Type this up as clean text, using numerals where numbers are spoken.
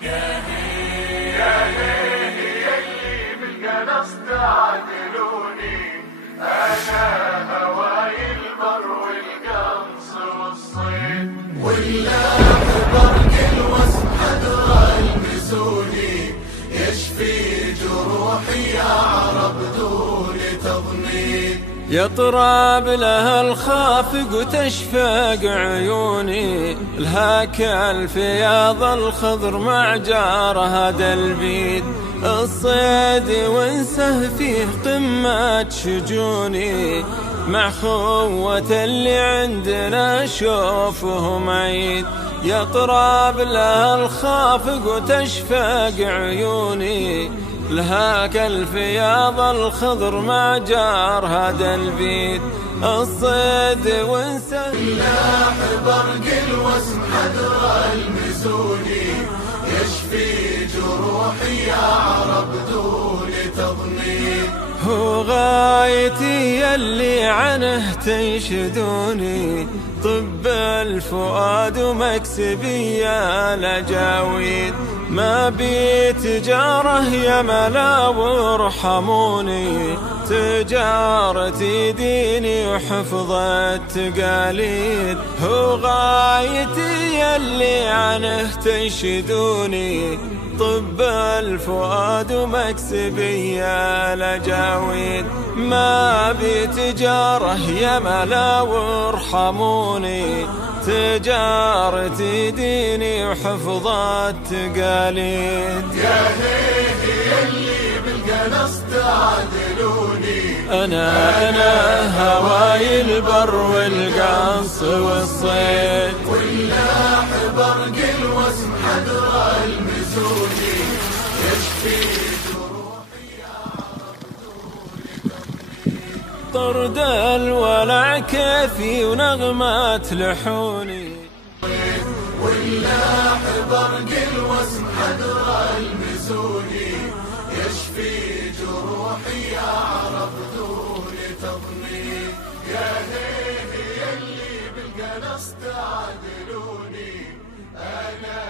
يا ليه يلي بالقنص تعادلوني، أنا هواي البر والقنص والصيد، واللاح برق الوسم حدر المزوني، يشفي جروحي يا عرب دون تضنيد. يطرب لها الخافق وتشفق عيوني، لهاك الفياض الخضر مع جارها دلبيد، الصيد وانسه فيه قمة شجوني، مع خوة اللي عندنا شوفهم عيد. يطرب لها الخافق وتشفق عيوني، لهاك الفياض الخضر مع جارها دلبيد، الصيد وانسى اللاح برق الوسم حدر المزوني، يشفي جروحي يا عرب دون تضنيد. هو غايتي يلي عنه تنشدوني، طب الفؤاد ومكسبي يا لجاويد، ما بي تجاره يا ملا وارحموني، تجارتي ديني وحفظ التقاليد. هو غايتي يلي عنه تنشدوني، طب الفؤاد ومكسبي يا لجاويد، ما بي تجاره يا ملا وارحموني، تجارتي ديني وحفظ التقاليد. يا ليه يلي بالقنص تعادلوني، أنا هواي البر والقنص والصيد، واللاح برق الوسم حدر المزوني، يشفي جروحي يا عرب دون تضنيد. طرد الولع كيفي ونغمات لحوني، واللاح برق الوسم حدر المزوني، يشفي جروحي يا عرب دون تضنيد. يا ليه يلي بالقنص تعادلوني، أنا